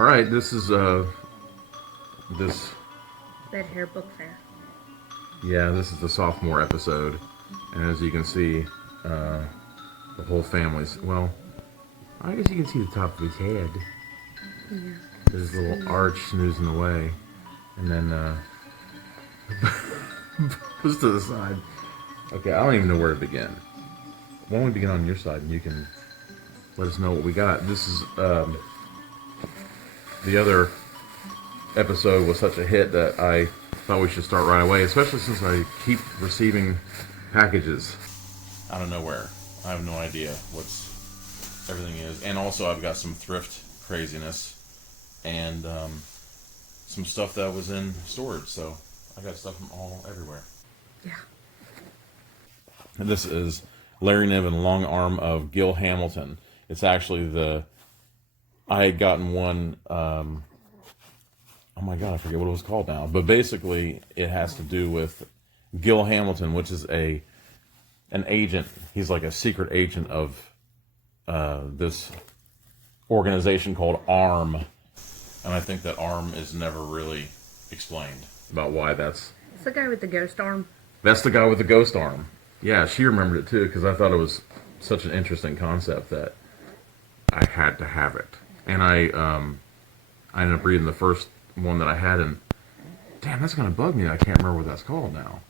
All right, this is this Red Hair Book Fair. yeah, this is the sophomore episode, and as you can see, the whole family's well. I guess you can see the top of his head. Yeah. There's a little arch snoozing away, and then goes to the side. Okay, I don't even know where to begin. Why don't we begin on your side, and you can let us know what we got. This is the other episode was such a hit that I thought we should start right away, especially since I keep receiving packages out of nowhere. I have no idea what's everything is, and also I've got some thrift craziness and some stuff that was in storage, so I got stuff from all everywhere. Yeah. And this is Larry Niven, Long Arm of Gil Hamilton. It's actually I had gotten one, oh my god, I forget what it was called now, but basically it has to do with Gil Hamilton, which is an agent. He's like a secret agent of this organization called Arm, and I think that Arm is never really explained about why that's... It's the guy with the ghost arm. That's the guy with the ghost arm. Yeah, she remembered it too, because I thought it was such an interesting concept that I had to have it. And I ended up reading the first one that I had, and damn, that's gonna bug me. I can't remember what that's called now.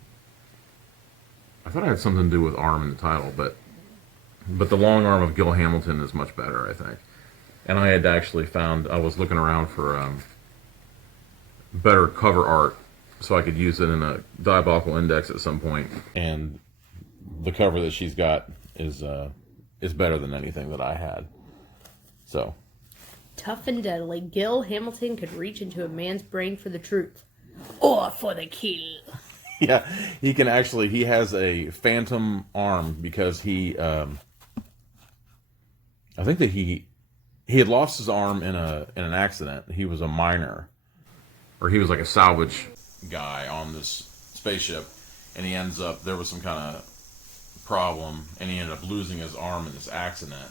I thought it had something to do with arm in the title, but the Long Arm of Gil Hamilton is much better, I think. And I had actually found, I was looking around for better cover art so I could use it in a diabolical index at some point. And the cover that she's got is better than anything that I had. So. Tough and deadly, Gil Hamilton could reach into a man's brain for the truth. Or for the kill. Yeah, he has a phantom arm because I think that he had lost his arm in an accident. He was a miner, or he was like a salvage guy on this spaceship, and there was some kind of problem, and he ended up losing his arm in this accident.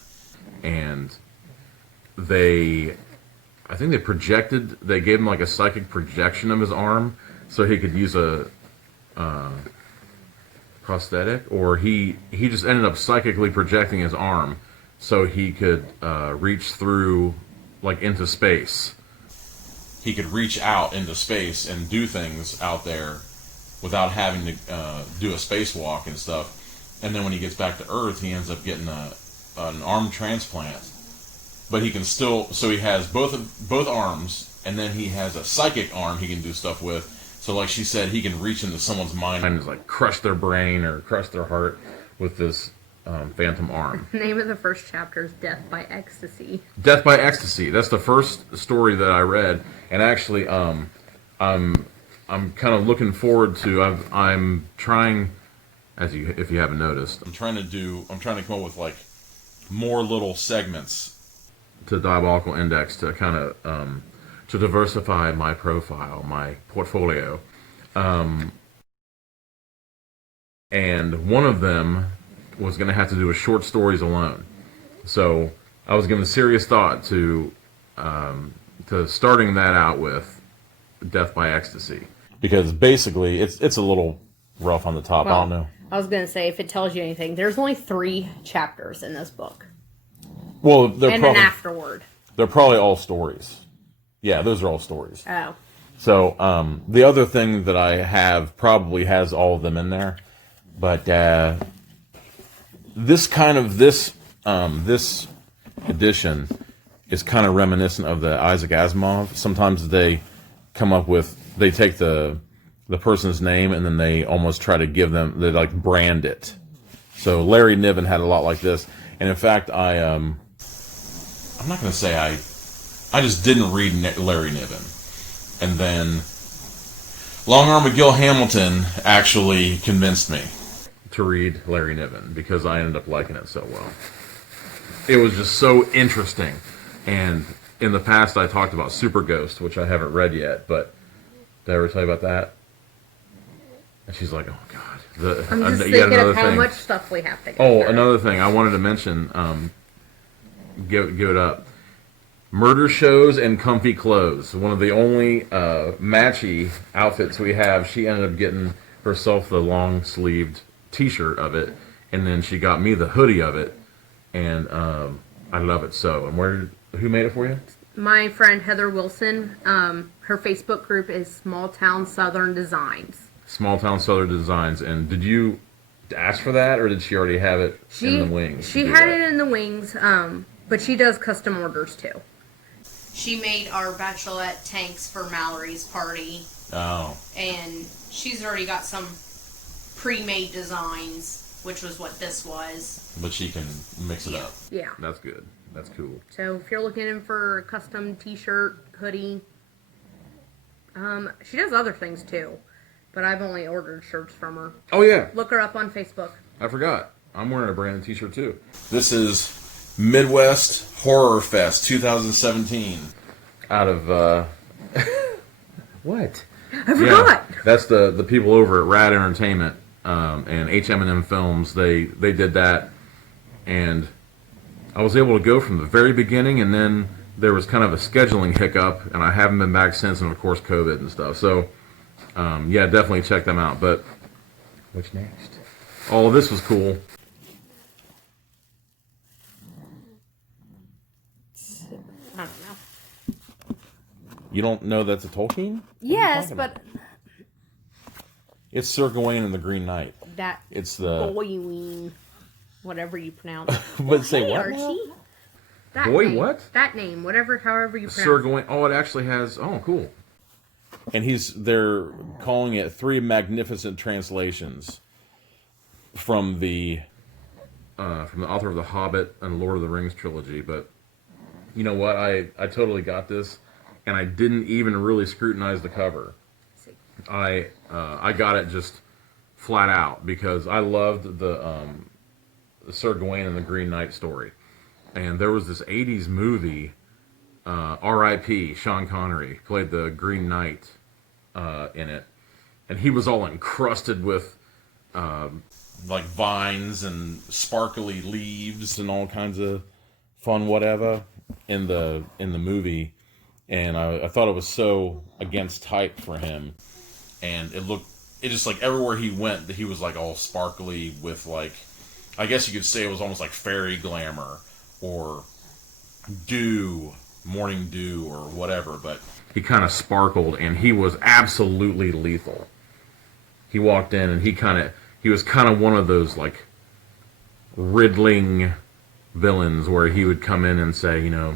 And I think they gave him like a psychic projection of his arm so he could use a prosthetic, or he just ended up psychically projecting his arm so he could reach through, like, into space. He could reach out into space and do things out there without having to do a spacewalk and stuff. And then when he gets back to Earth, he ends up getting an arm transplant. But he can still, so he has both arms, and then he has a psychic arm he can do stuff with. So like she said, he can reach into someone's mind and like crush their brain or crush their heart with this phantom arm. The name of the first chapter is Death by Ecstasy. Death by Ecstasy. That's the first story that I read, and actually, I'm kind of looking forward to. I'm trying, if you haven't noticed, I'm trying to come up with like more little segments to Diabolical Index to kind of to diversify my profile, my portfolio, and one of them was going to have to do with short stories alone. So I was giving serious thought to starting that out with Death by Ecstasy, because basically it's a little rough on the top. Well, I don't know. I was going to say, if it tells you anything, there's only 3 chapters in this book. Well, and an afterword. They're probably all stories. Yeah, those are all stories. Oh. So the other thing that I have probably has all of them in there, but this edition is kind of reminiscent of the Isaac Asimov. Sometimes they take the person's name and then they almost try to they like brand it. So Larry Niven had a lot like this, and in fact I'm not going to say I just didn't read Larry Niven. And then Long Arm of Gil Hamilton actually convinced me to read Larry Niven because I ended up liking it so well. It was just so interesting. And in the past I talked about Super Ghost, which I haven't read yet, but did I ever tell you about that? And she's like, oh God. I'm just thinking of how much stuff we have to go through. Another thing I wanted to mention, give it up. Murder shows and comfy clothes. One of the only matchy outfits we have. She ended up getting herself the long-sleeved T-shirt of it, and then she got me the hoodie of it, and I love it so. And who made it for you? My friend Heather Wilson. Her Facebook group is Small Town Southern Designs. Small Town Southern Designs. And did you ask for that, or did she already have it in the wings? She had it in the wings, but she does custom orders too. She made our bachelorette tanks for Mallory's party. Oh. And she's already got some pre-made designs, which was what this was. But she can mix it up. Yeah. That's good. That's cool. So if you're looking for a custom t-shirt, hoodie, she does other things too. But I've only ordered shirts from her. Oh, yeah. Look her up on Facebook. I forgot. I'm wearing a branded t-shirt too. This is Midwest Horror Fest 2017. Out of what? I forgot. Yeah, that's the people over at Rad Entertainment and HM&M Films. They did that, and I was able to go from the very beginning, and then there was kind of a scheduling hiccup, and I haven't been back since, and of course COVID and stuff. So yeah, definitely check them out. But what's next? Oh, this was cool. I don't know. You don't know that's a Tolkien? Yes, but it's Sir Gawain and the Green Knight. It's the Boyween, whatever you pronounce it. But say what? Archie? That Boy, name, what? That name, however you pronounce Sir it. Gawain. Oh, it actually has. Oh, cool. And they're calling it 3 magnificent translations from the author of The Hobbit and Lord of the Rings trilogy. But you know what? I totally got this, and I didn't even really scrutinize the cover. I got it just flat out because I loved the Sir Gawain and the Green Knight story. And there was this 80s movie, R.I.P. Sean Connery played the Green Knight in it. And he was all encrusted with like vines and sparkly leaves and all kinds of fun whatever in the movie. And I thought it was so against type for him. And it just like everywhere he went, he was like all sparkly with like, I guess you could say it was almost like fairy glamour or dew, morning dew or whatever, but he kind of sparkled and he was absolutely lethal. He walked in and he was kind of one of those like riddling villains where he would come in and say, you know,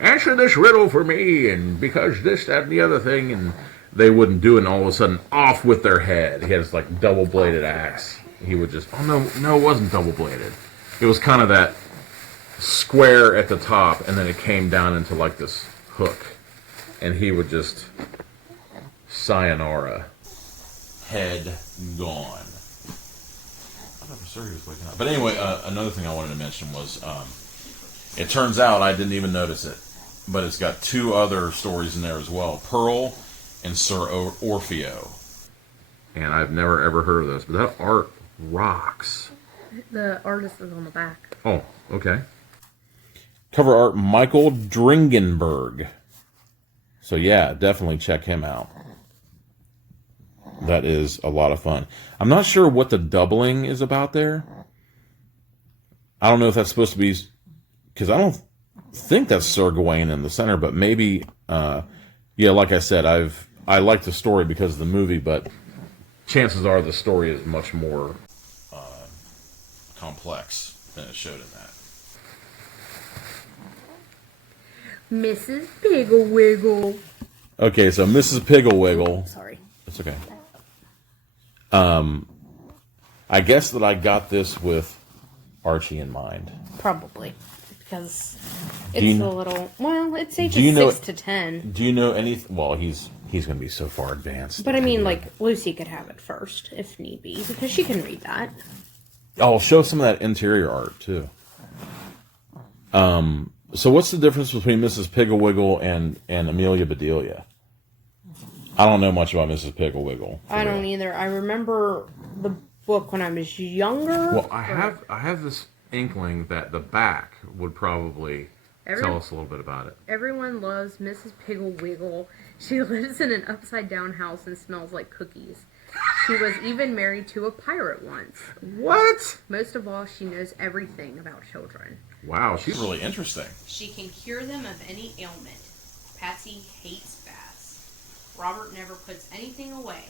answer this riddle for me, and because this, that, and the other thing, and they wouldn't do it, and all of a sudden, off with their head. He had this, like, double-bladed axe. He would just, oh, no, it wasn't double-bladed. It was kind of that square at the top, and then it came down into, like, this hook. And he would just, sayonara. Head gone. I thought for sure he was waking up. But anyway, another thing I wanted to mention was, it turns out I didn't even notice it, but it's got 2 other stories in there as well. Pearl and Sir Orfeo. And I've never ever heard of those, but that art rocks. The artist is on the back. Oh, okay. Cover art, Michael Dringenberg. So yeah, definitely check him out. That is a lot of fun. I'm not sure what the doubling is about there. I don't know if that's supposed to be, because I don't think that's Sir Gawain in the center, but maybe, yeah, like I said, I like the story because of the movie, but chances are the story is much more complex than it showed in that. Mrs. Piggle Wiggle. Okay, so Mrs. Piggle Wiggle. Sorry. It's okay. I guess that I got this with Archie in mind. Probably. Because it's a little, well, it's ages 6 to 10. Do you know anything? Well, he's going to be so far advanced. But I mean, like, Lucy could have it first, if need be, because she can read that. Oh, show some of that interior art, too. So what's the difference between Mrs. Piggle Wiggle and Amelia Bedelia? I don't know much about Mrs. Piggle Wiggle. I don't either. I remember the book when I was younger. Well, I have this inkling that the back would probably Tell us a little bit about it. Everyone loves Mrs. Piggle Wiggle. She lives in an upside-down house and smells like cookies. She was even married to a pirate once. What? Most of all, she knows everything about children. Wow, she's really interesting. She can cure them of any ailment. Patsy hates baths. Robert never puts anything away.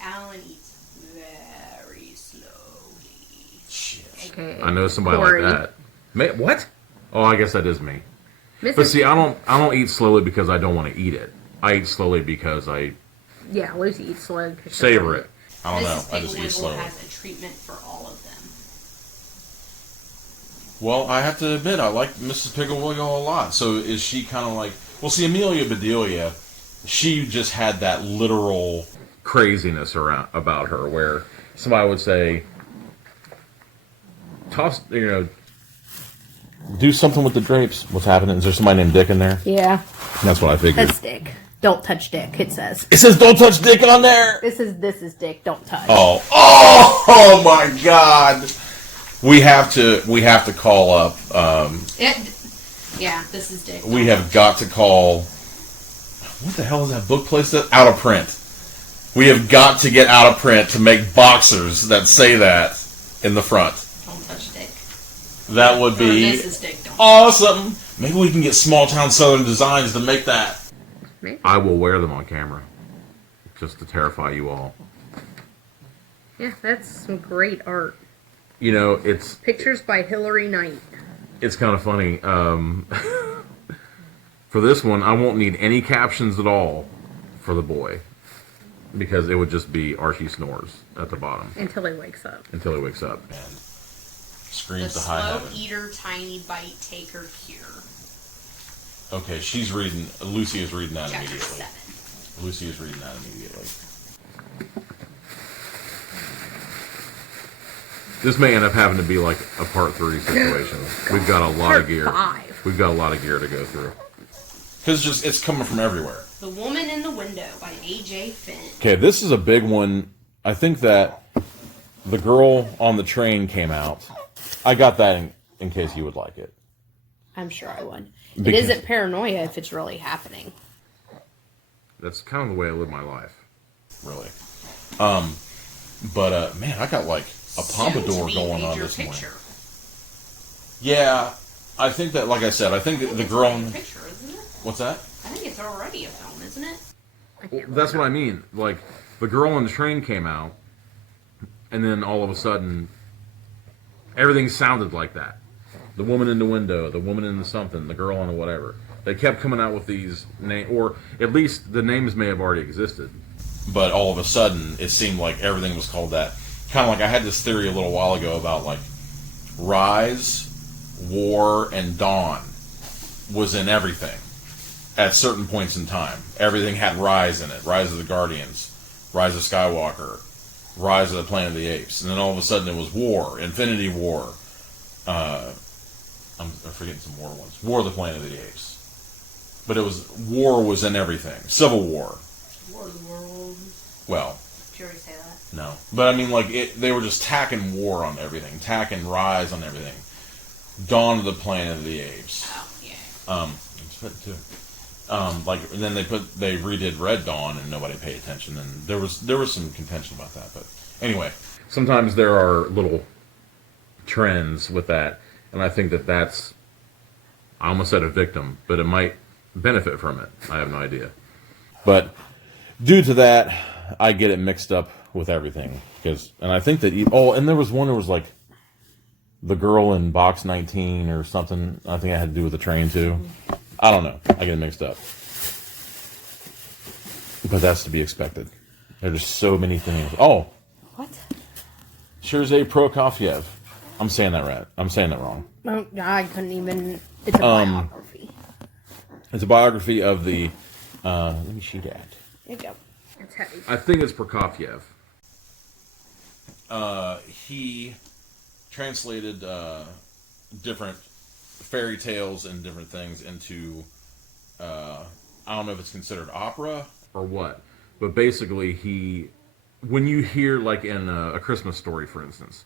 Alan eats very slowly. Shit. Okay. I know somebody Corey. like that. What? Oh, I guess that is me. Mrs. But see, I don't eat slowly because I don't want to eat it. I eat slowly because I Lucy eats slow. savor it. I don't know. Mrs. I just eat slowly. has a treatment for all of them. Well, I have to admit, I like Mrs. Piggle Wiggle a lot. So is she kind of like... Well, see, Amelia Bedelia, she just had that literal craziness about her, where somebody would say, do something with the drapes. What's happening? Is there somebody named Dick in there? Yeah. That's what I figured. That's Dick. Don't touch Dick, it says. It says don't touch Dick on there! This is Dick, don't touch. Oh my God! We have to call up, yeah, this is Dick. we have got to call, what the hell is that book place that? Out of Print. We have got to get Out of Print to make boxers that say that in the front. Don't touch Dick. That would be This is Dick, don't awesome! Maybe we can get Small Town Southern Designs to make that. Maybe. I will wear them on camera, just to terrify you all. Yeah, that's some great art. You know, it's Pictures by Hilary Knight. it's kind of funny. For this one, I won't need any captions at all for the boy, because it would just be Archie snores at the bottom Until he wakes up. And screams The to high slow heaven. eater, tiny bite taker cure. Okay, she's reading. Lucy is reading that Chapter immediately. 7. Lucy is reading that immediately. This may end up having to be like a part 3 situation. We've got a lot of gear. Part 5. We've got a lot of gear to go through. Because it's coming from everywhere. The Woman in the Window by A.J. Finn. Okay, this is a big one. I think that The Girl on the Train came out. I got that in case you would like it. I'm sure I would. Because- It isn't paranoia if it's really happening. That's kind of the way I live my life. Really. But man, I got like a pompadour going on this morning. Yeah, I think that, like I said, I think the girl on... Picture, isn't it? What's that? I think it's already a film, isn't it? Well, that's what I mean. Like, The Girl on the Train came out, and then all of a sudden, everything sounded like that. The Woman in the Window, The Woman in the Something, The Girl on the Whatever. They kept coming out with these names, or at least the names may have already existed. But all of a sudden, it seemed like everything was called that. Kind of like I had this theory a little while ago about like Rise, War, and Dawn was in everything at certain points in time. Everything had Rise in it. Rise of the Guardians, Rise of Skywalker, Rise of the Planet of the Apes. And then all of a sudden it was War, Infinity War. I'm forgetting some more ones. War of the Planet of the Apes. But it was, war was in everything. Civil War. War of the World. Well, Did you already say that? no. But I mean, like, they were just tacking war on everything. Tacking Rise on everything. Dawn of the Planet of the Apes. Oh, yeah. It's fit too. Like, and then they redid Red Dawn and nobody paid attention, and there was some contention about that, but anyway. Sometimes there are little trends with that, and I think that's, I almost said a victim, but it might benefit from it. I have no idea. But due to that, I get it mixed up with everything, and I think that, and there was one that was like The Girl in Box 19 or something. I think it had to do with the train too. I don't know. I get it mixed up. But that's to be expected. There's just so many things. Oh. What? Sergei Prokofiev. I'm saying that right. I'm saying that wrong. No, I couldn't even. It's a biography. It's a biography of the... let me shoot at. There you go. It's heavy. I think it's Prokofiev. He translated different fairy tales and different things into, I don't know if it's considered opera or what, but basically when you hear, like in A Christmas Story, for instance,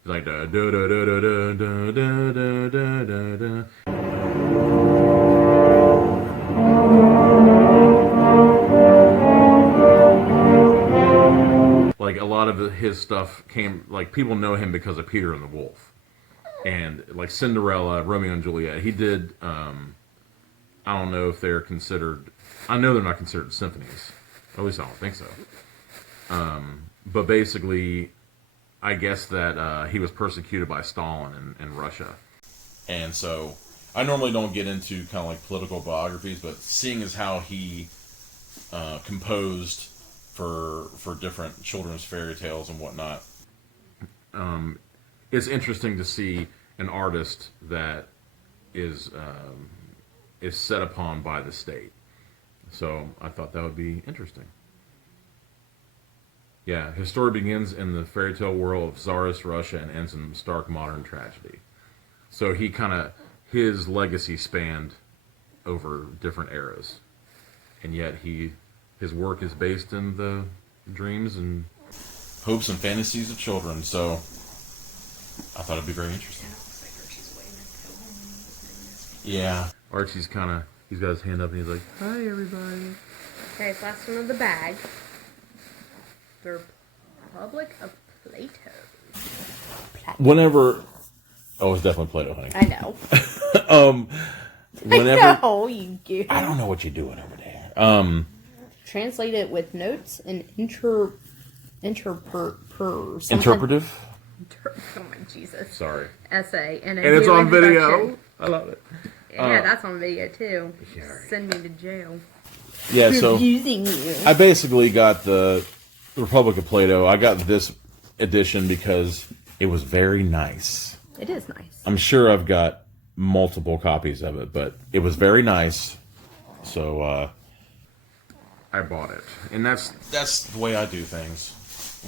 it's like da da da da da da da da da da da. stuff came, like, people know him because of Peter and the Wolf. And, like, Cinderella, Romeo and Juliet. He did, I don't know if they're considered, I know they're not considered symphonies. At least I don't think so. But basically, I guess that he was persecuted by Stalin in Russia. And so, I normally don't get into kind of like political biographies, but seeing as how he composed for different children's fairy tales and whatnot, it's interesting to see an artist that is set upon by the state. So I thought that would be interesting. Yeah, his story begins in the fairy tale world of Tsarist Russia and ends in stark modern tragedy. So he his legacy spanned over different eras. And yet his work is based in the dreams and hopes and fantasies of children. So I thought it'd be very interesting. Yeah. Archie's he's got his hand up and he's like, "Hi, everybody." Okay, so last one of the bag. The Republic of Plato. Whenever... Oh, it's definitely Plato, honey. I know. Whenever... No, you do. I don't know what you're doing over there. Translate it with notes and interpretive. Oh my Jesus. Sorry. Essay and it's on video. I love it. Yeah, that's on video too. Yeah, right. Send me to jail. Yeah, so Using you. I basically got the Republic of Plato. I got this edition because it was very nice. It is nice. I'm sure I've got multiple copies of it, but it was very nice. So I bought it. And that's the way I do things.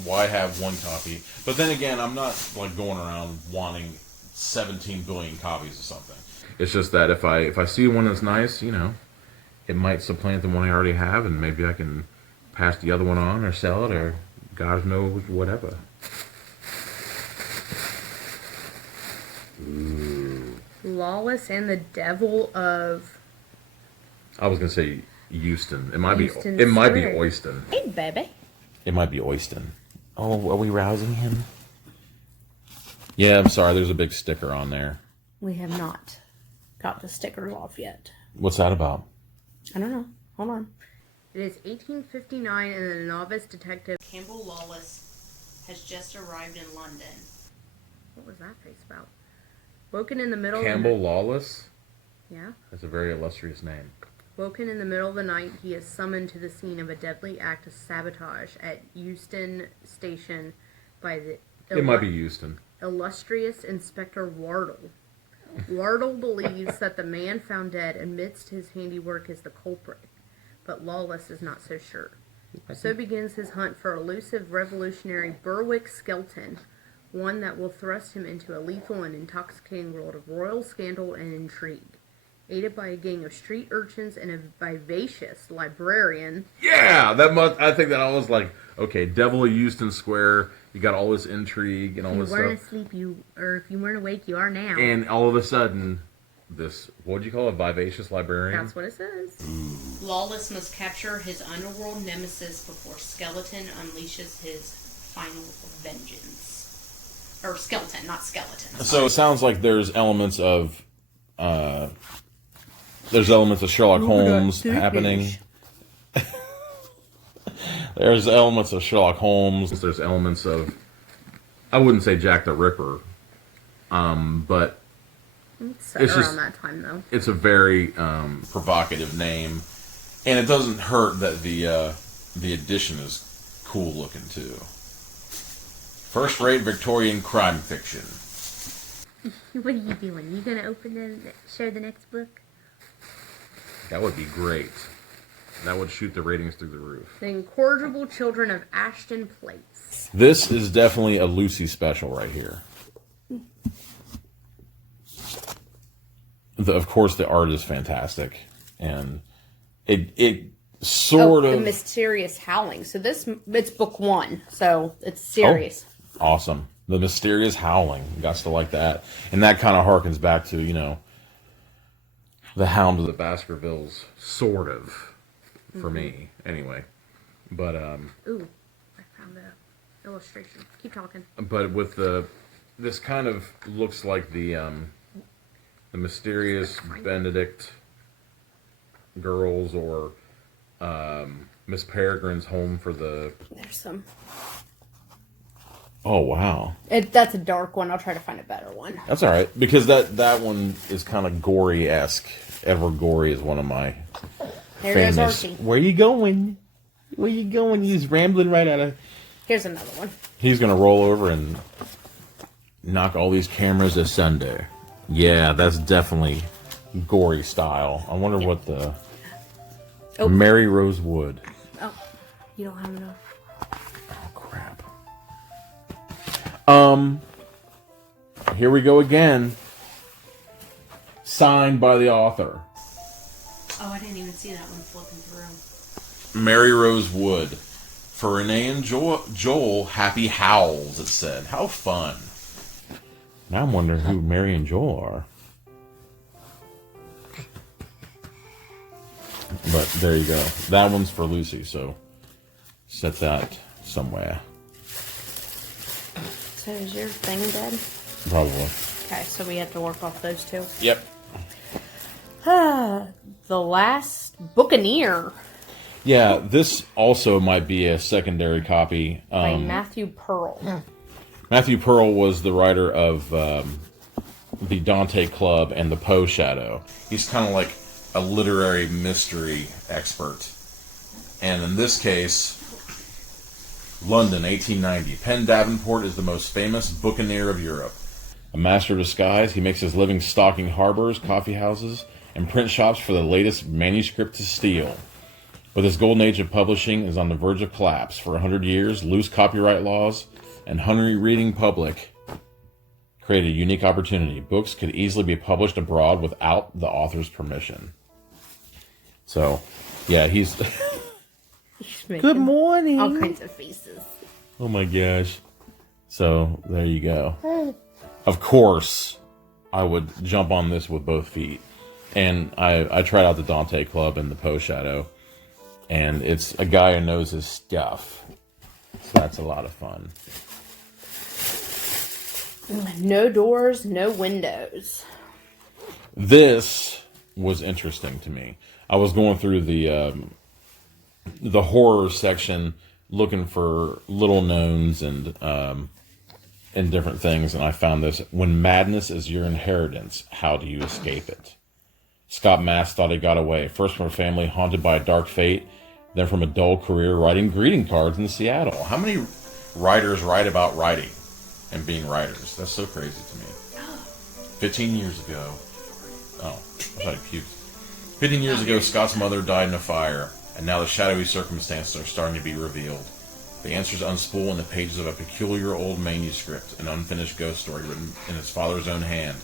Why have one copy? But then again, I'm not like going around wanting 17 billion copies of something. It's just that if I see one that's nice, you know, it might supplant the one I already have, and maybe I can pass the other one on or sell it or God knows whatever. Ooh. Lawless and the Devil of... I was gonna say Houston. It might Houston be Square. Oyston. Hey, baby. It might be Oyston. Oh, are we rousing him? Yeah, I'm sorry. There's a big sticker on there. We have not got the stickers off yet. What's that about? I don't know. Hold on. It is 1859 and the novice detective Campbell Lawless has just arrived in London. What was that face about? Woken in the middle Campbell Lawless? Yeah. That's a very illustrious name. Woken in the middle of the night, he is summoned to the scene of a deadly act of sabotage at Euston Station by the It might be Houston. illustrious Inspector Wardle. Wardle believes that the man found dead amidst his handiwork is the culprit, but Lawless is not so sure. So begins his hunt for elusive revolutionary Berwick Skelton, one that will thrust him into a lethal and intoxicating world of royal scandal and intrigue. Aided by a gang of street urchins and a vivacious librarian. Yeah, I think that I was like, okay, Devil of Euston Square. You got all this intrigue and all this stuff. If you weren't asleep, or if you weren't awake, you are now. And all of a sudden, this, what do you call it, vivacious librarian? That's what it says. Ooh. Lawless must capture his underworld nemesis before Skeleton unleashes his final vengeance. Or Skeleton, not Skeleton. So it sounds like there's elements of Sherlock Holmes happening. There's elements of Sherlock Holmes. There's elements of, I wouldn't say Jack the Ripper, but it's around that time though. It's a very provocative name, and it doesn't hurt that the edition is cool looking too. First-rate Victorian crime fiction. What are you doing? You gonna show the next book? That would be great. That would shoot the ratings through the roof. The Incorrigible Children of Ashton Place. This is definitely a Lucy special right here. Of course, the art is fantastic, and it sort of... The Mysterious Howling. So it's book 1, so it's series. Oh, awesome. The Mysterious Howling. Got to like that. And that kind of harkens back to, you know, the Hound of the Baskervilles, sort of, for me, anyway. But, Ooh, I found illustration. Keep talking. But with this kind of looks like the mysterious Benedict girls or Miss Peregrine's Home for the... There's some. Oh, wow. That's a dark one. I'll try to find a better one. That's all right, because that one is kind of gory-esque. Ever Gory is one of my There's famous... Archie. Where you going? Where you going? He's rambling right out of... Here's another one. He's going to roll over and knock all these cameras asunder. Yeah, that's definitely gory style. I wonder what the... Oh. Mary Rose Wood. Oh, you don't have enough. Oh, crap. Here we go again. Signed by the author. Oh, I didn't even see that one flipping through. Mary Rose Wood. For Renee and Joel, happy howls, it said. How fun. Now I'm wondering who Mary and Joel are. But there you go. That one's for Lucy, so set that somewhere. So is your thing dead? Probably. Okay, so we have to work off those two. Yep. The Last Buccaneer Yeah, this also might be a secondary copy. by Matthew Pearl. Matthew Pearl was the writer of the Dante Club and the Poe Shadow. He's kind of like a literary mystery expert. And in this case, London, 1890. Penn Davenport is the most famous buccaneer of Europe. A master of disguise, he makes his living stocking harbors, coffee houses, and print shops for the latest manuscript to steal. But this golden age of publishing is on the verge of collapse. For 100 years, loose copyright laws and hungry reading public created a unique opportunity. Books could easily be published abroad without the author's permission. So, yeah, he's... Good morning. All kinds of faces. Oh my gosh. So, there you go. Of course, I would jump on this with both feet. And I tried out the Dante Club and the Poe Shadow. And it's a guy who knows his stuff. So that's a lot of fun. No doors, no windows. This was interesting to me. I was going through the horror section looking for little knowns and different things, and I found this. When madness is your inheritance, how do you escape it? Scott Mass thought he got away, first from a family haunted by a dark fate, then from a dull career writing greeting cards in Seattle. How many writers write about writing and being writers? That's so crazy to me. 15 years ago. Oh, I thought he puked. 15 years ago, Scott's mother died in a fire, and now the shadowy circumstances are starting to be revealed. The answers unspool in the pages of a peculiar old manuscript, an unfinished ghost story written in his father's own hand,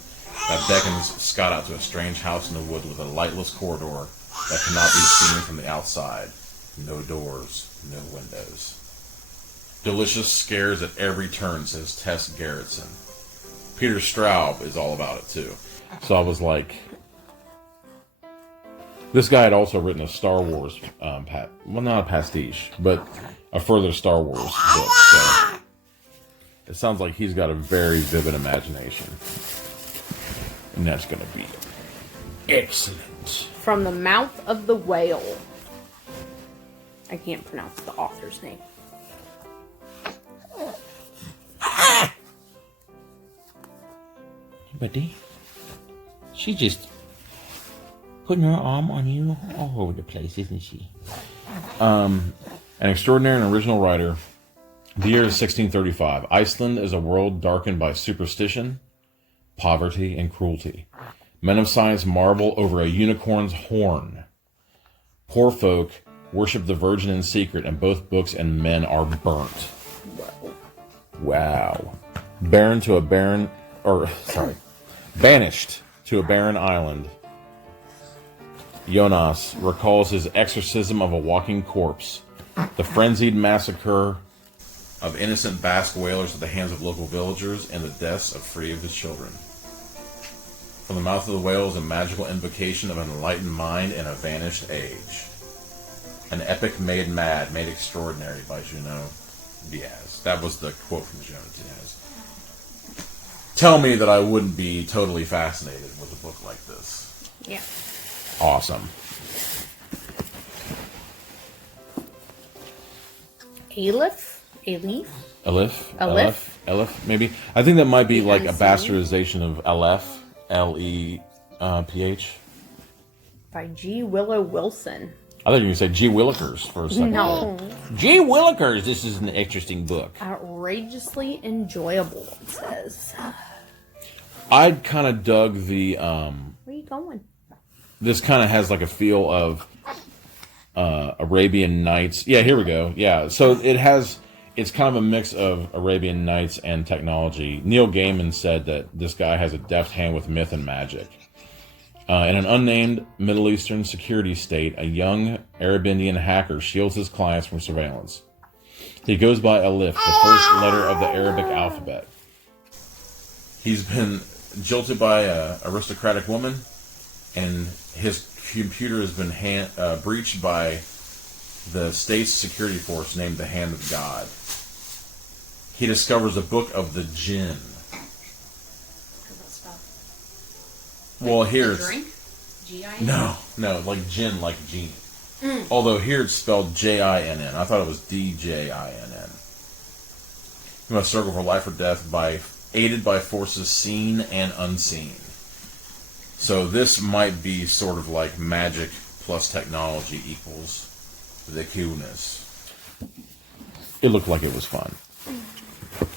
that beckons Scott out to a strange house in the wood with a lightless corridor that cannot be seen from the outside. No doors, no windows. Delicious scares at every turn, says Tess Gerritsen. Peter Straub is all about it, too. So I was like... This guy had also written a Star Wars, well, not a pastiche, but a further Star Wars book. So it sounds like he's got a very vivid imagination. And that's going to be excellent. From the Mouth of the Whale. I can't pronounce the author's name. Buddy, she just putting her arm on you all over the place, isn't she? An extraordinary and original writer. The year is 1635. Iceland is a world darkened by superstition, poverty, and cruelty. Men of science marvel over a unicorn's horn. Poor folk worship the virgin in secret, and both books and men are burnt. Wow. Banished to a barren island. Jonas recalls his exorcism of a walking corpse, the frenzied massacre of innocent Basque whalers at the hands of local villagers, and the deaths of 3 of his children. From the Mouth of the Whale is a magical invocation of an enlightened mind in a vanished age. An epic made mad, made extraordinary by Junot Diaz. That was the quote from Jonah Diaz. Tell me that I wouldn't be totally fascinated with a book like this. Yeah. Awesome. Aleph, maybe. I think that might be like a bastardization of Aleph, Leph. By G. Willow Wilson. I thought you were going to say G. Willikers for a second. No. G. Willikers, this is an interesting book. Outrageously enjoyable, it says. I'd kind of dug the... Where are you going? This kind of has like a feel of Arabian Nights. Yeah, here we go. Yeah, so it's kind of a mix of Arabian Nights and technology. Neil Gaiman said that this guy has a deft hand with myth and magic. In an unnamed Middle Eastern security state, a young Arab Indian hacker shields his clients from surveillance. He goes by Aleph, the first letter of the Arabic alphabet. He's been jilted by an aristocratic woman, and his computer has been breached by the state's security force named the Hand of God. He discovers a book of the Jinn. Well, here it's... Drink? G-I-N? No, like gin, like genie. Although here it's spelled J-I-N-N. I thought it was D-J-I-N-N. He must struggle for life or death aided by forces seen and unseen. So this might be sort of like magic plus technology equals the coolness. It looked like it was fun.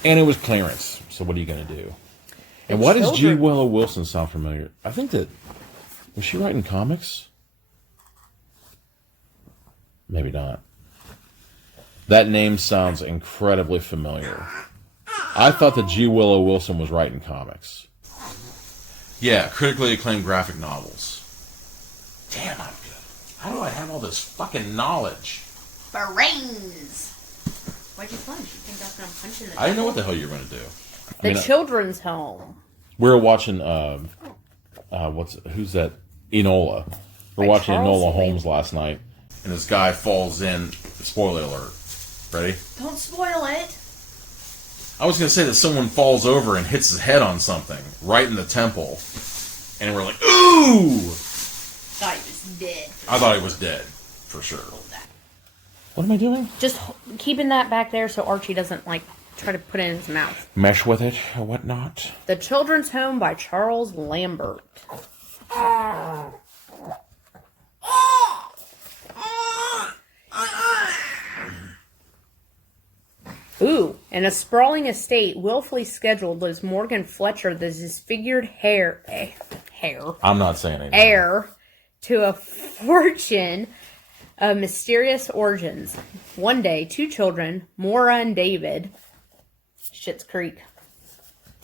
And it was clearance. So what are you going to do? And why does G. Willow Wilson sound familiar? I think that... Was she writing comics? Maybe not. That name sounds incredibly familiar. I thought that G. Willow Wilson was writing comics. Yeah, critically acclaimed graphic novels. Damn, I'm good. How do I have all this fucking knowledge? Brains! Why'd you punch? You think that's gonna punch in the I didn't know what the hell you were going to do. The Children's Home. We were watching, who's that? Enola. We're watching Enola Holmes last night, and this guy falls in. Spoiler alert. Ready? Don't spoil it. I was going to say that someone falls over and hits his head on something right in the temple, and we're like, ooh! Thought he was dead. I thought he was dead, for sure. What am I doing? Just keeping that back there so Archie doesn't, like, try to put it in his mouth. Mesh with it or whatnot. The Children's Home by Charles Lambert. Ooh, in a sprawling estate willfully scheduled was Morgan Fletcher, the disfigured I'm not saying anything. heir to a fortune of mysterious origins. One day, two children, Maura and David, Schitt's Creek.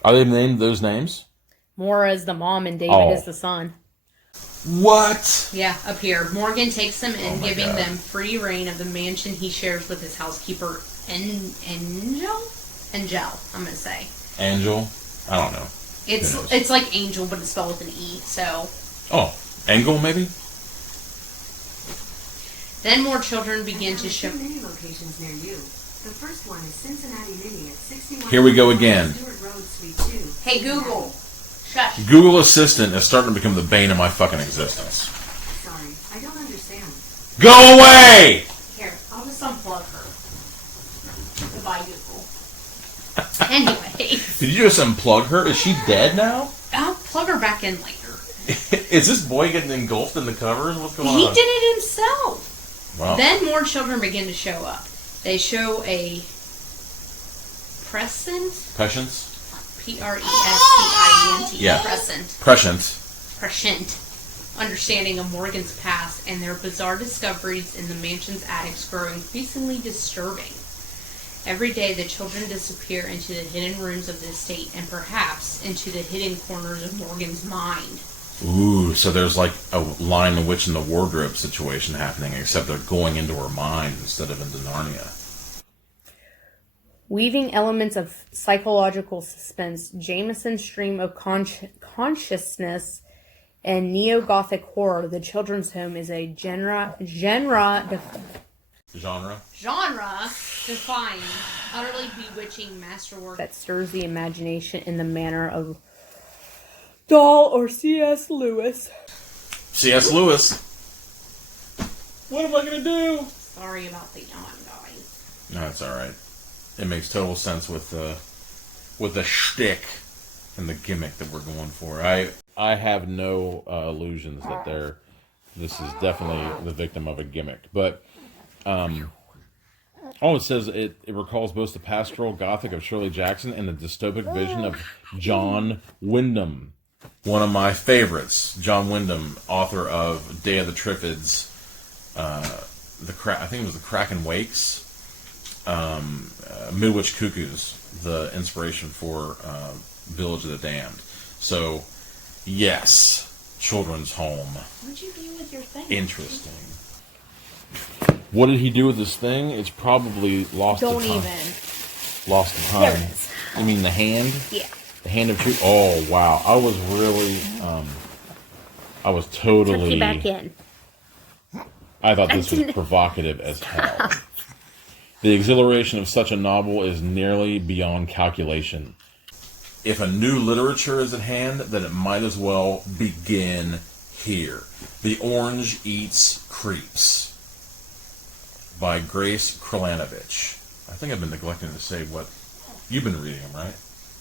Are they named those names? Maura is the mom and David is the son. What? Yeah, up here. Morgan takes them in, giving God. them free reign of the mansion he shares with his housekeeper, Angel, I'm going to say. Angel? I don't know. It's like Angel, but it's spelled with an E, so... Oh, Engel maybe? Then more children begin to show... Many locations near you. The first one is Cincinnati Mini at 61. Here we go again. Stewart Road, Suite 2. Hey, Google. Shush. Google Assistant is starting to become the bane of my fucking existence. Sorry, I don't understand. Go away! Here, I'll just unplug her. Goodbye, Google. Anyway. Did you just unplug her? Is she dead now? I'll plug her back in later. Is this boy getting engulfed in the covers? What's going on? He did it himself. Wow. Then more children begin to show up. They show a prescient. Patience? Prescient. Yeah. Prescient. Understanding of Morgan's past and their bizarre discoveries in the mansion's attics grow increasingly disturbing. Every day the children disappear into the hidden rooms of the estate and perhaps into the hidden corners of Morgan's mind. Ooh, so there's like a Lion, the Witch, and the Wardrobe situation happening, except they're going into her mind instead of into Narnia. Weaving elements of psychological suspense, Jameson's stream of consciousness, and neo-Gothic horror, The Children's Home is a genre Define utterly bewitching masterwork that stirs the imagination in the manner of Dahl or C.S. Lewis. C.S. Lewis. What am I gonna do? Sorry about the yawn, guys. No, it's all right. It makes total sense with the shtick and the gimmick that we're going for. I have no illusions that this is definitely the victim of a gimmick, but it says it recalls both the pastoral Gothic of Shirley Jackson and the dystopic vision of John Wyndham, one of my favorites. John Wyndham, author of Day of the Triffids, I think it was the Kraken Wakes, Midwich Cuckoos, the inspiration for Village of the Damned. So, yes, children's home. What'd you do with your thing? Interesting. What did he do with his thing? It's probably lost to time. Don't even. Lost to time. There it is. You mean the hand? Yeah. The hand of truth? Oh, wow. I was really, I was totally... Tuck you back in. I thought this was provocative as hell. The exhilaration of such a novel is nearly beyond calculation. If a new literature is at hand, then it might as well begin here. The Orange Eats Creeps by Grace Kralanovich. I think I've been neglecting to say what you've been reading them, right?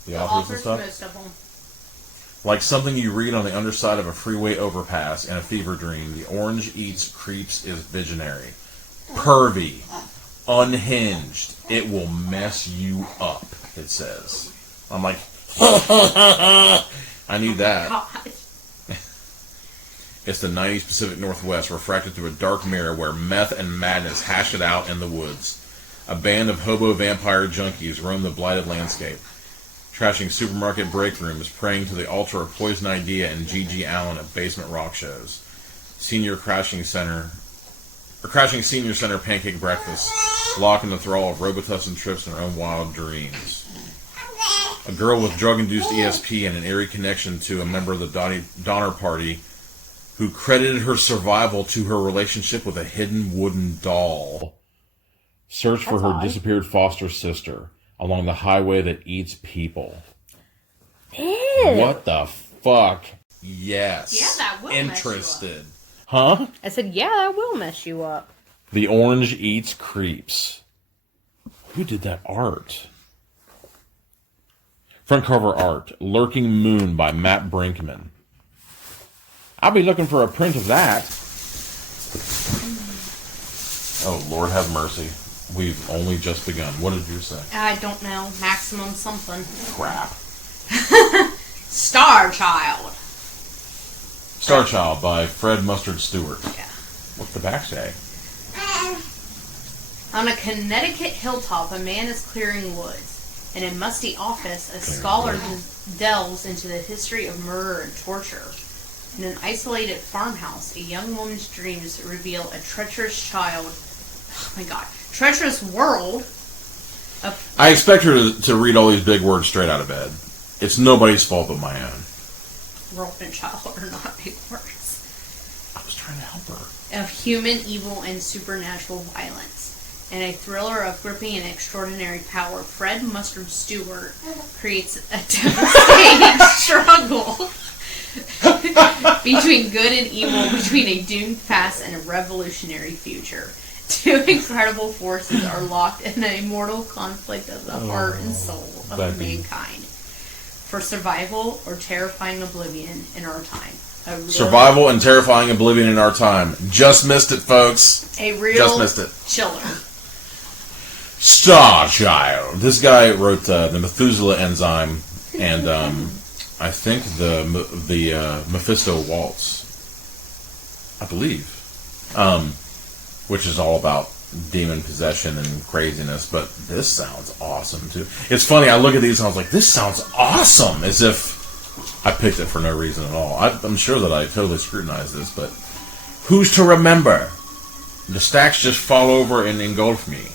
The authors and stuff? Most of them. Like something you read on the underside of a freeway overpass in a fever dream, The Orange Eats Creeps is visionary. Pervy. Unhinged. It will mess you up, it says. I'm like, I need that. God. It's the 90s Pacific Northwest, refracted through a dark mirror where meth and madness hash it out in the woods. A band of hobo vampire junkies roam the blighted landscape, trashing supermarket break rooms, praying to the altar of Poison Idea and G.G. Allen at basement rock shows. Crashing senior center pancake breakfast, locked in the thrall of Robitussin trips and her own wild dreams. A girl with drug-induced ESP and an eerie connection to a member of the Donner Party who credited her survival to her relationship with a hidden wooden doll. Search for her disappeared foster sister along the highway that eats people. Ew. What the fuck? Yes. Yeah, that will Interested. Huh? I said, yeah, that will mess you up. The Orange Eats Creeps. Who did that art? Front cover art. Lurking Moon by Matt Brinkman. I'll be looking for a print of that. Oh, Lord have mercy. We've only just begun. What did you say? I don't know. Maximum something. Crap. Star Child. Star Child by Fred Mustard Stewart. Yeah. What's the back say? On a Connecticut hilltop, a man is clearing woods. In a musty office, a scholar delves into the history of murder and torture. In an isolated farmhouse, a young woman's dreams reveal a treacherous treacherous world. I expect her to read all these big words straight out of bed. It's nobody's fault but my own. World and child are not big words. I was trying to help her. Of human evil and supernatural violence. In a thriller of gripping and extraordinary power, Fred Mustard Stewart creates a devastating struggle between good and evil, between a doomed past and a revolutionary future. Two incredible forces are locked in an immortal conflict of the heart and soul of mankind. For survival or terrifying oblivion in our time. Survival and terrifying oblivion in our time. Just missed it, folks. A real Just missed it. chiller. Star Child. This guy wrote the Methuselah enzyme and I think the Mephisto Waltz, I believe, which is all about demon possession and craziness. But this sounds awesome too. It's funny. I look at these and I was like, "This sounds awesome," as if I picked it for no reason at all. I'm sure that I totally scrutinized this, but who's to remember? The stacks just fall over and engulf me.